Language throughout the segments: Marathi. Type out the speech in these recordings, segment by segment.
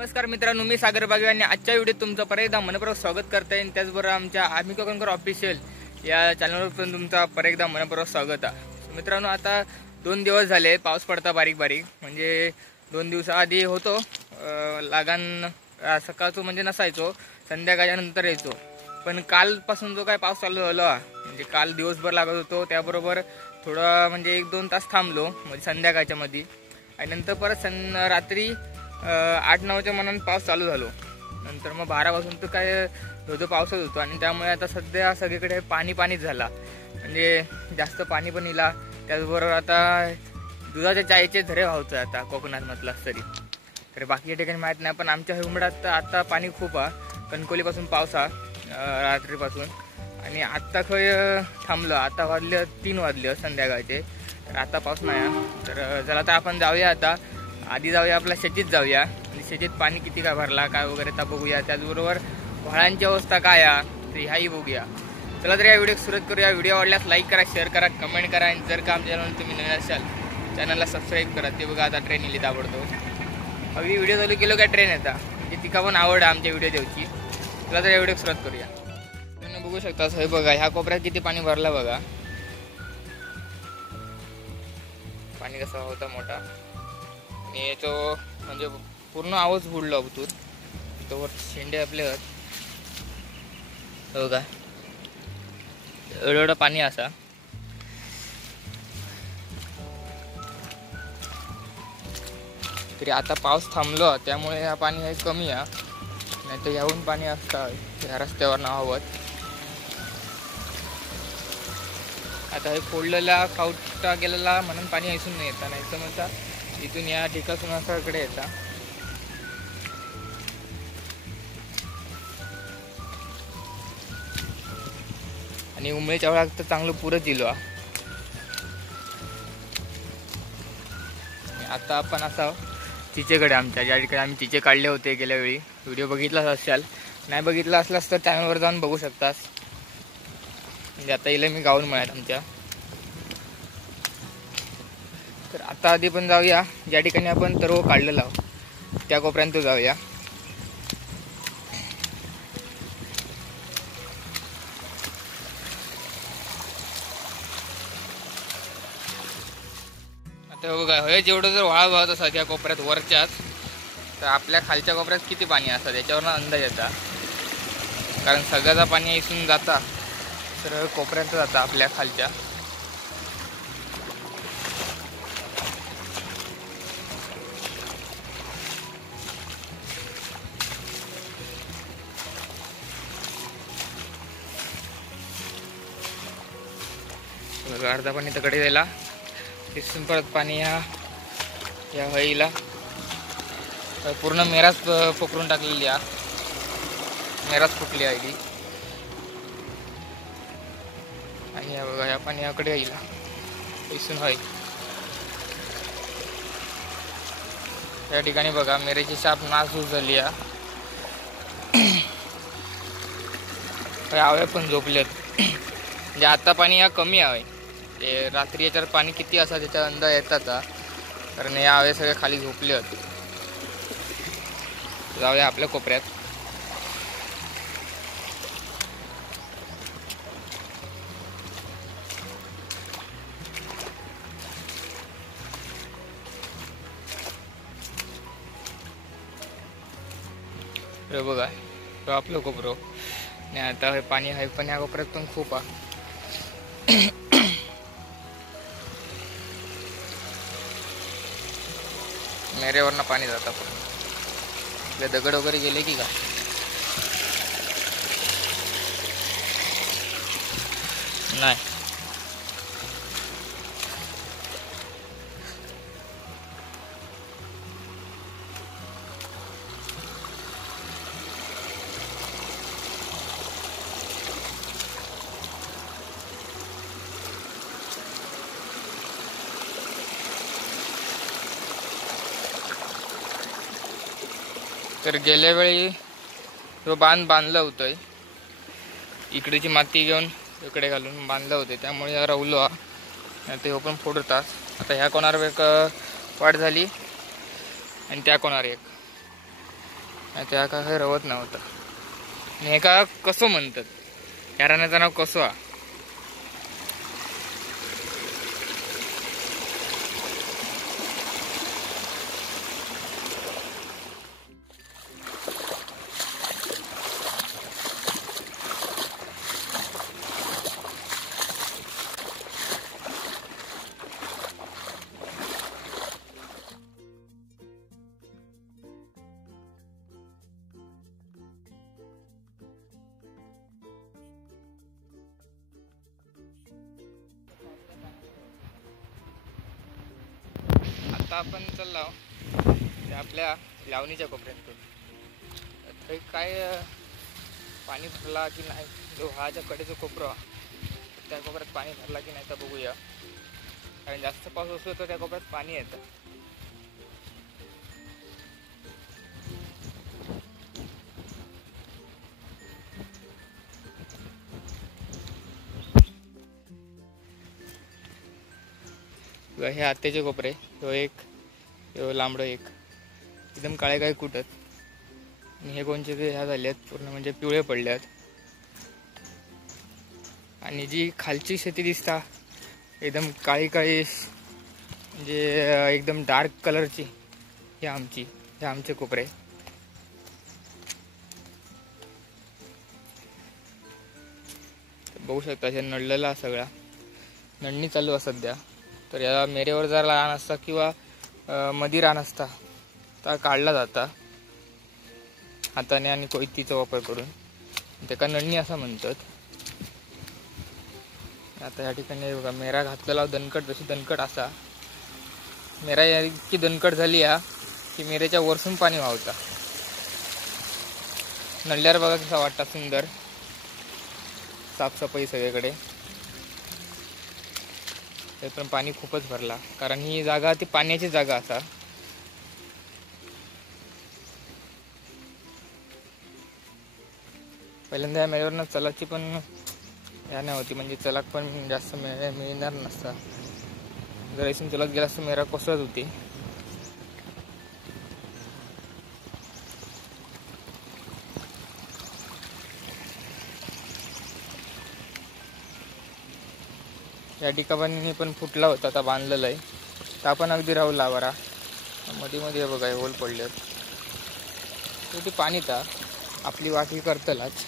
नमस्कार मित्रांनो, मी सागर बागवे आणि आजच्या व्हिडिओत तुमचं परत एकदा मनपूर्वक स्वागत करते आणि त्याचबरोबर आमच्या आम्ही कोकणकर ऑफिशियल या चॅनलवर पण तुमचा परत एकदा मनपूर्वक स्वागत आहे. मित्रांनो, आता 2 दिवस झाले पाऊस पडता बारीक बारीक, म्हणजे 2 दिवसाआधी होतो लागान सकाळचं म्हणजे नसायचो, संध्याकाळच्या नंतर यायचो. पण कालपासून जो काय पाऊस चालू झाला, म्हणजे काल दिवसभर लागत होतो, त्याबरोबर थोडा म्हणजे 1-2 तास थांबलो म्हणजे संध्याकाळच्या मध्ये, आणि नंतर परत रात्री 8-9च्या मनात पाऊस चालू झालो. नंतर मग 12 वाजून तर काय धोधो पावसात होतो, आणि त्यामुळे आता सध्या सगळीकडे पाणीच झाला, म्हणजे जास्त पाणी पण इला. त्याचबरोबर आता दुधाच्या चायचे झरे व्हावचं आता कोकणात म्हटलं तरी. तर बाकी ठिकाणी माहीत नाही, पण आमच्या हुमडात आता पाणी खूप आहे. कणकोलीपासून पाऊस रात्रीपासून, आणि आत्ता खय थांबलं. आता 3 वाजले संध्याकाळचे, तर आता पाऊस नाही. तर चला आता आपण जाऊया, आता आधी जाऊया आपल्या शेतीत जाऊया, आणि शेतीत पाणी किती काय भरला काय वगैरे तर बघूया. त्याचबरोबर फळांची अवस्था काय आहे तर ह्याही बघूया. चला तर या व्हिडिओ सुरुवात करूया. व्हिडिओ आवडल्यास लाईक करा, शेअर करा, कमेंट करा, आणि जर का आमच्या चॅनल तुम्ही नवीन असाल चॅनलला सबस्क्राईब करा. ते बघा आता ट्रेन इली ताबडतो. अगदी व्हिडिओ चालू केलो काय ट्रेन येता, म्हणजे तिका पण आवड आहे आमच्या व्हिडिओ देऊची. चला तर या व्हिडिओ सुरुवात करूया. तुम्ही बघू शकता हे बघा, ह्या कोपऱ्यात किती पाणी भरलं बघा. पाणी कसा होता मोठा, आणि याचो म्हणजे पूर्ण आवाज बुडलो अबतूर. तो शेंडे आपले बघा, एवढं पाणी असा. तरी आता पाऊस थांबलो त्यामुळे हा पाणी हे कमी आहे, नाही तर याहून पाणी असतं या रस्त्यावर नावावत. आता हे फोडलेला खाऊटा गेलेला म्हणून पाणी ऐसून नाही येतं, नाही तर म्हणता इथून या ठिकाणून असाकडे येतात. आणि उमळीच्या वेळात तर चांगलं पुरत दिलो. आता आपण असा चिचेकडे आमच्या ज्या ठिकाणी आम्ही चिचे काढले होते गेल्या वेळी, व्हिडिओ बघितलाच असाल. नाही बघितला असलास तर चॅनलवर जाऊन बघू शकतास. म्हणजे आता इला मी गाऊन मिळात आमच्या. तर आता आधी पण जाऊया ज्या ठिकाणी आपण तरव काढलेला आहोत त्या कोपऱ्यात जाऊया. आता बघा, हे जेवढं जर वाळा वाहत असा त्या कोपऱ्यात वरच्याच, तर आपल्या खालच्या कोपऱ्यात किती पाणी असतं त्याच्यावरनं अंदाज येतात. कारण सगळ्याचा पाणी इसून जाता तर कोपऱ्यात जाता आपल्या खालच्या. अर्धा पाणी तकडे द्यायला दिसून परत पाणी या हळीला पूर्ण मेराच पकडून टाकलेली आहे. मेराच फुटली आहे, आणि या बघा या पाणी याकडे येईल दिसून हळी. या ठिकाणी बघा मेरेची शाप नासूस झाली आहे. पण झोपलेत, म्हणजे आता पाणी या कमी आहे. ते रात्री याच्यावर पाणी किती असा त्याचा अंदाज येतात, कारण यावे सगळे खाली झोपले होते. जाऊया आपल्या कोपऱ्यात. बघा तो आपलं कोपरो, आणि आता हे पाणी आहे पण या कोपऱ्यात पण खूप आहे. मेरेवरनं पाणी जातं पण दगड वगैरे गेले की का नाही. तर गेल्या वेळी तो बांधलं होतं, इकडेची माती घेऊन इकडे घालून बांधलं होते, त्यामुळे या रवलो ते पण फोडतात. आता ह्या कोणावर एक वाढ झाली आणि त्या कोणावर एक. त्या का काही रवत नव्हतं. आणि हे का कसो म्हणतात, या रानाचं नाव कसो हा. आता आपण चाललो ते आपल्या लावणीच्या कोपऱ्यात. काही काय पाणी भरला की नाही, जो व्हाळाच्या कडेचा कोपरा त्या कोपऱ्यात पाणी भरला की नाही तर बघूया. कारण जास्त पाऊस असतो तर त्या कोपऱ्यात पाणी येतं. हे आत्याचे कोपरे, ह्यो एक, ह्यो लांबडं एक, एकदम काळे काय कुठत. आणि हे कोणचे ते ह्या झाले आहेत पूर्ण, म्हणजे पिवळे पडले आहेत. आणि जी खालची शेती दिसता एकदम काळी काळी, म्हणजे एकदम डार्क कलरची, हे आमचे कोपरे. बघू शकता हे नडलेला सगळा नडणी चालू आहे सध्या. तर या मेरेवर जर रान असता किंवा मधी रान असता तर काढला जाता हाताने आणि कोयतीचा वापर करून, त्याका नडणी असं म्हणतात. आता या ठिकाणी बघा मेरा घातलेला दणकट, जशी दणकट असा मेरा इतकी दणकट झाली या की मेरेच्या वरसून पाणी वाहता. नडल्यावर बघा कसा वाटता, सुंदर साफसफाई सगळीकडे. ते पण पाणी खूपच भरला, कारण ही जागा ती पाण्याची जागा असा. पहिल्यांदा या मेळ्यावरनं चलाची पण या नाही होती, म्हणजे चलाक पण जास्त मिळणार नसता. जर इथून चलत गेला असता मेरा कोसळत होती. या ठिकाणी पण फुटला होता, आता बांधलेला आहे. तर पण अगदी राहू लावारा मध्ये मध्ये बघा होल पडले. ते पाणी ता आपली वाटी करतलाच.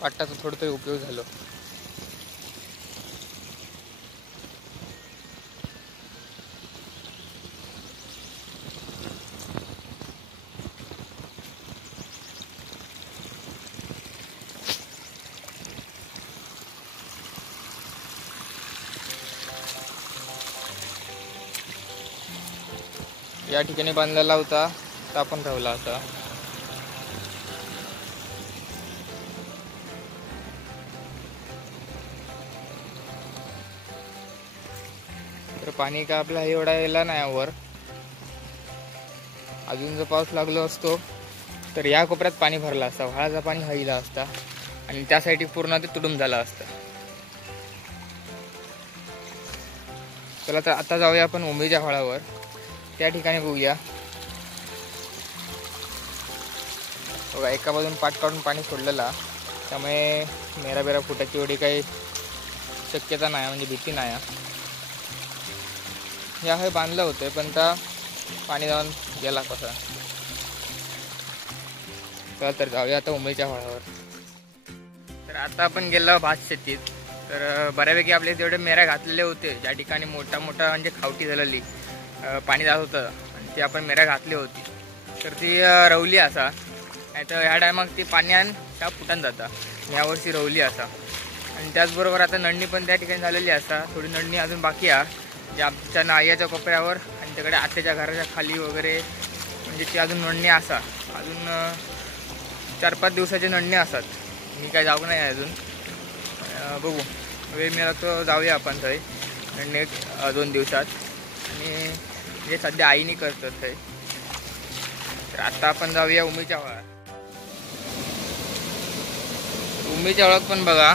वाटाचा थोडं तरी उपयोग झालो. या ठिकाणी बांधलेला होता तर आपण ठेवला होता. तर पाणी का आपला एवढा यायला नाही वर. अजून जर पाऊस लागलो असतो तर या कोपऱ्यात पाणी भरला असता, व्हाळाचा पाणी हईला असता आणि त्या साईड पूर्ण ते तुडूंब झाला असता. चला तर आता जाऊया आपण उंबीच्या व्हाळावर, त्या ठिकाणी बघूया. बघा एका बाजून पाट काढून पाणी सोडलेला, त्यामुळे मेरा फुटाची एवढी काही शक्यता नाही, म्हणजे भीती नाही. या हे बांधलं होतं पण त्या पाणी जाऊन गेला कसा. चला तर जाऊया आता उंबीच्या व्हाळावर. तर आता आपण गेलो भात शेतीत. तर बऱ्यापैकी आपले तेवढे मेरा घातलेले होते, ज्या ठिकाणी मोठा म्हणजे खावटी झालेली पाणी जात होतं आणि ती आपण मेरा घातली होती. तर ती रवली असा, नाही तर ह्या टायमाक ती पाण्यान त्या फुटान जाता. यावर्षी रवली असा. आणि त्याचबरोबर आता नडणी पण त्या ठिकाणी झालेली असा. थोडी नडणी अजून बाकी आहे, जे आमच्या नायाच्या कोपऱ्यावर आणि त्याकडे आत्याच्या घराच्या खाली वगैरे, म्हणजे ती अजून नडणी असा. अजून 4-5 दिवसाचे नडणे असतात. मी काय जाऊ नाही अजून, बघू वेळ मिळाला तर जाऊया आपण थंय नडणे 2 दिवसात. आणि हे सध्या आईने करतात थंय. तर आता आपण जाऊया उंबीच्या व्हाळात. उंबीच्या व्हाळात पण बघा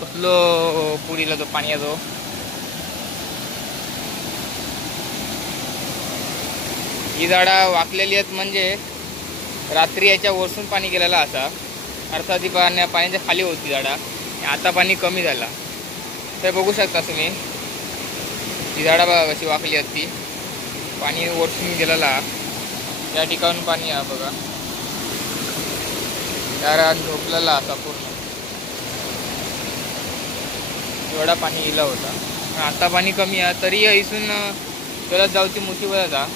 कसलो पुरीला तो पाणी येतो. ही झाडा वाकलेली आहेत म्हणजे रात्री याच्या वरसून पाणी गेलेला असा. अर्थात ती पाण्याच्या खाली होती झाडा. आता पाणी कमी झाला. तर बघू शकता तुम्ही ही झाडा बघा कशी वाकली आहेत. ती पाणी वरसून गेलेला. या ठिकाणून पाणी आहे बघा. त्या रान झोपलेला असा पूर्ण. एवढा पाणी गेला होता. आता पाणी कमी आहे तरी इथून त्याला जाऊची मुसीबत आता.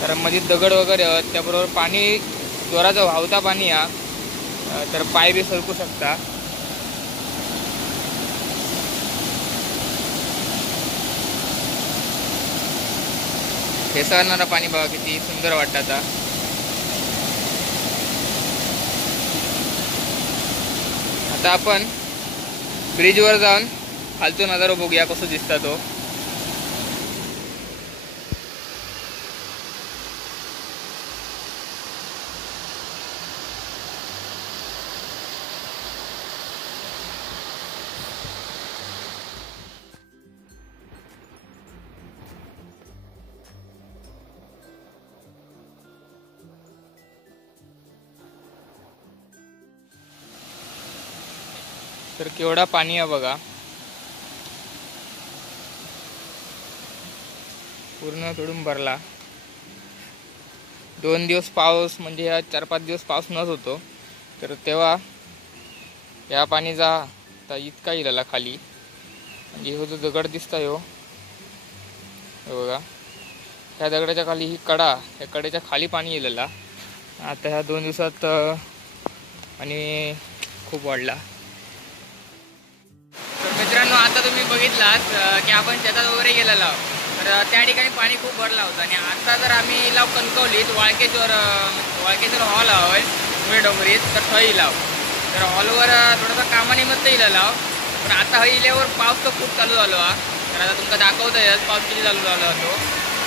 तर मध्ये दगड वगैरे आहेत. त्याबरोबर पाणी जोराचं वाहता पाणी या. तर पाय बी सरकू शकता. फेसाळणारा पाणी बघा किती सुंदर वाटतं. आता आपण ब्रिजवर जाऊन खालचा नजारा बघूया कसं दिसता तो. तर केवढा पाणी आहे बघा. पूर्ण तुडून भरला. 2 दिवस पाऊस म्हणजे या 4-5 दिवस पाऊस नच होतो. तर तेव्हा या पाणीचा आता इतका इलेला खाली. म्हणजे हो जो दगड दिसता हो बघा. ह्या दगडाच्या खाली ही कडा. या कडेच्या खाली पाणी इलेला. आता ह्या 2 दिवसात आणि खूप वाढला. तर मित्रांनो आता तुम्ही बघितलात की आपण शेतात वगैरे गेलेलो आहोत. तर त्या ठिकाणी पाणी खूप भरला होता. आणि आता जर आम्ही लाव कणकवलीत वाळकेश्वर हॉल आहे पुणे डोंगरीत. तर थंय लाव. तर हॉलवर थोडंसं कामानिमित्त इलेला. पण आता हय इल्यावर पाऊस तर खूप चालू झालो हा. तर आता तुमका दाखवतोयच पाऊस किती चालू झालो होतो.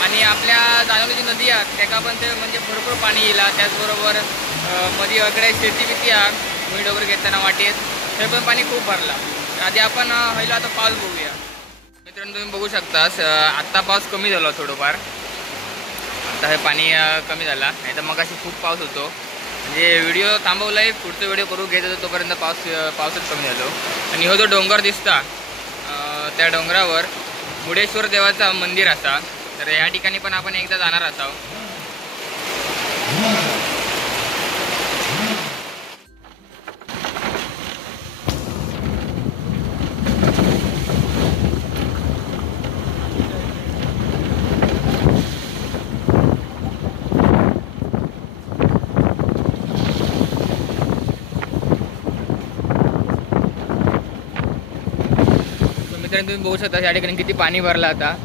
आणि आपल्या जाणवलीची नदी आहे त्याका पण ते म्हणजे भरपूर पाणी येईल. त्याचबरोबर मध्ये इकडे शेती बिती आहे पुणे डोंगर घेताना वाटेत ते पण पाणी खूप भरला. आधी आपण हयला आता पाऊस बघूया. मित्रांनो तुम्ही बघू शकता आत्ता पाऊस कमी झाला थोडंफार. आता हे पाणी कमी झाला. नाही तर मग अशी खूप पाऊस होतो. म्हणजे व्हिडिओ थांबवलाय पुढचा व्हिडिओ करू घ्यायचा होतो तोपर्यंत पाऊसच कमी झालो. आणि हो जो डोंगर दिसता त्या डोंगरावर मुडेश्वर देवाचा मंदिर असा. तर या ठिकाणी पण आपण एकदा जाणार असाव. तुम्ही बघू शकता या ठिकाणी किती पाणी भरलं आता.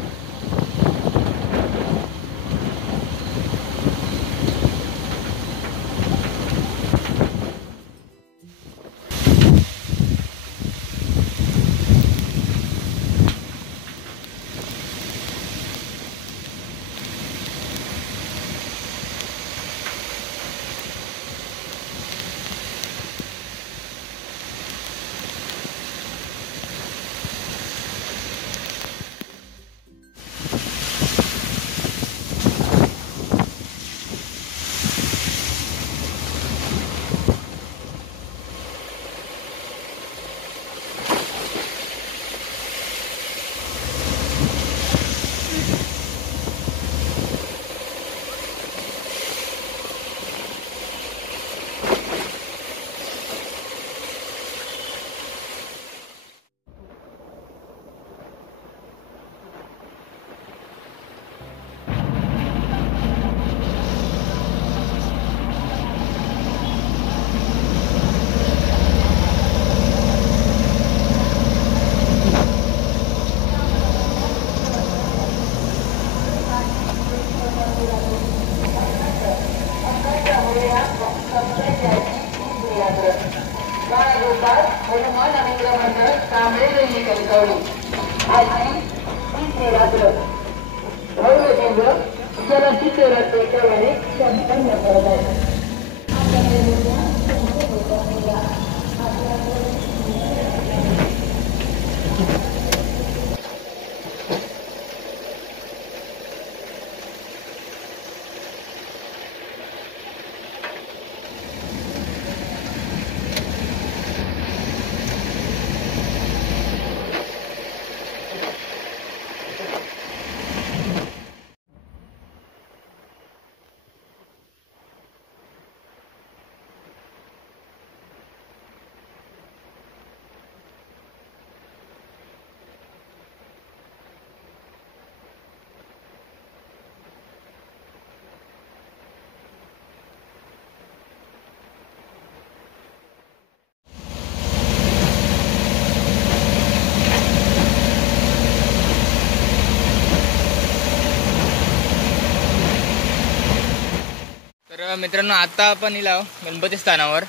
तर मित्रांनो आता आपण इलाव गणपती स्थानावर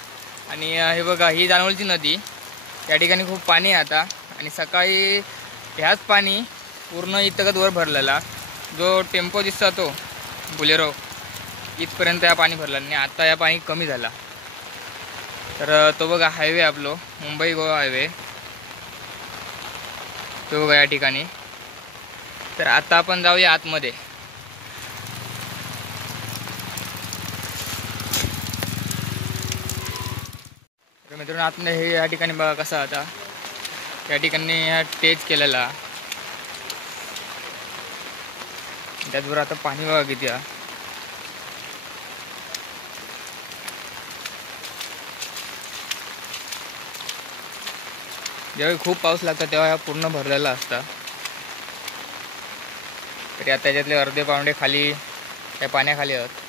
आणि हे बघा ही जानवलची नदी, त्या ठिकाणी खूप पाणी आहे आता. आणि सकाळी ह्याच पाणी पूर्ण इतकत वर भरलेला, जो टेम्पो दिसतो तो बुलेरो इथपर्यंत या पाणी भरलं आणि आता या पाणी कमी झाला. तर तो बघा हायवे आपलो मुंबई गोवा हायवे तो बघा या ठिकाणी. तर आता आपण जाऊया आतमध्ये. तर मित्रांनो आतमध्ये हे या ठिकाणी बघा कसा आता या ठिकाणी टेज केलेला, त्याचबरोबर आता पाणी बघा किती आहे. ज्यावेळी खूप पाऊस लागतो तेव्हा हा पूर्ण भरलेला असता. तरी आता त्याच्यातले अर्धे पावंडे खाली त्या पाण्याखाली आहेत.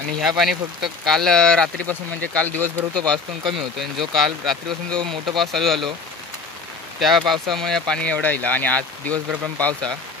आणि ह्या पाणी फक्त काल रात्रीपासून म्हणजे काल दिवसभर होतो पाऊस पण कमी होतो, आणि जो काल रात्रीपासून जो मोठा पाऊस चालू झालो त्या पावसामुळे पाणी एवढा येईल. आणि आज दिवसभर पण पाऊस आहे.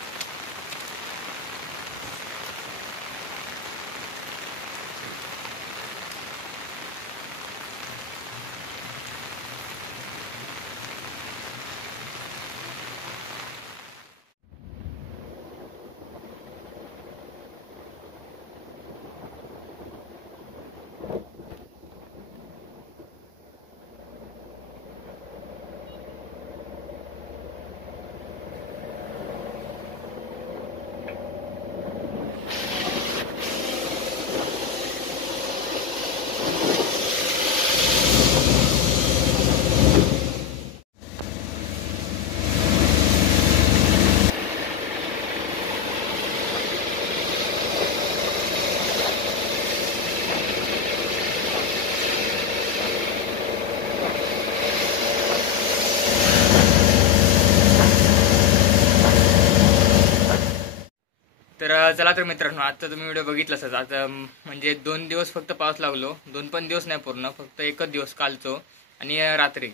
तर चला तर मित्रांनो आता तुम्ही व्हिडिओ बघितलाच. आता म्हणजे 2 दिवस फक्त पाऊस लागलो, 2 पण दिवस नाही पूर्ण, फक्त एकच दिवस कालचो आणि रात्री.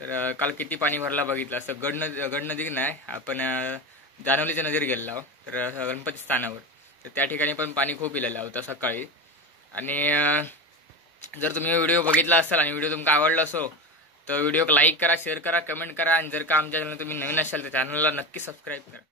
तर काल किती पाणी भरला बघितलं. असं गड नदी नाही, आपण जानवलीच्या नदीवर गेलेला आहोत. तर गणपती स्थानावर तर त्या ठिकाणी पण पाणी खूप इलेलं होतं सकाळी. आणि जर तुम्ही व्हिडिओ बघितला असाल आणि व्हिडिओ तुमका आवडला असो तर व्हिडिओ लाईक करा, शेअर करा, कमेंट करा. आणि जर का आमच्या चॅनल तुम्ही नवीन असाल तर चॅनलला नक्की सबस्क्राईब करा.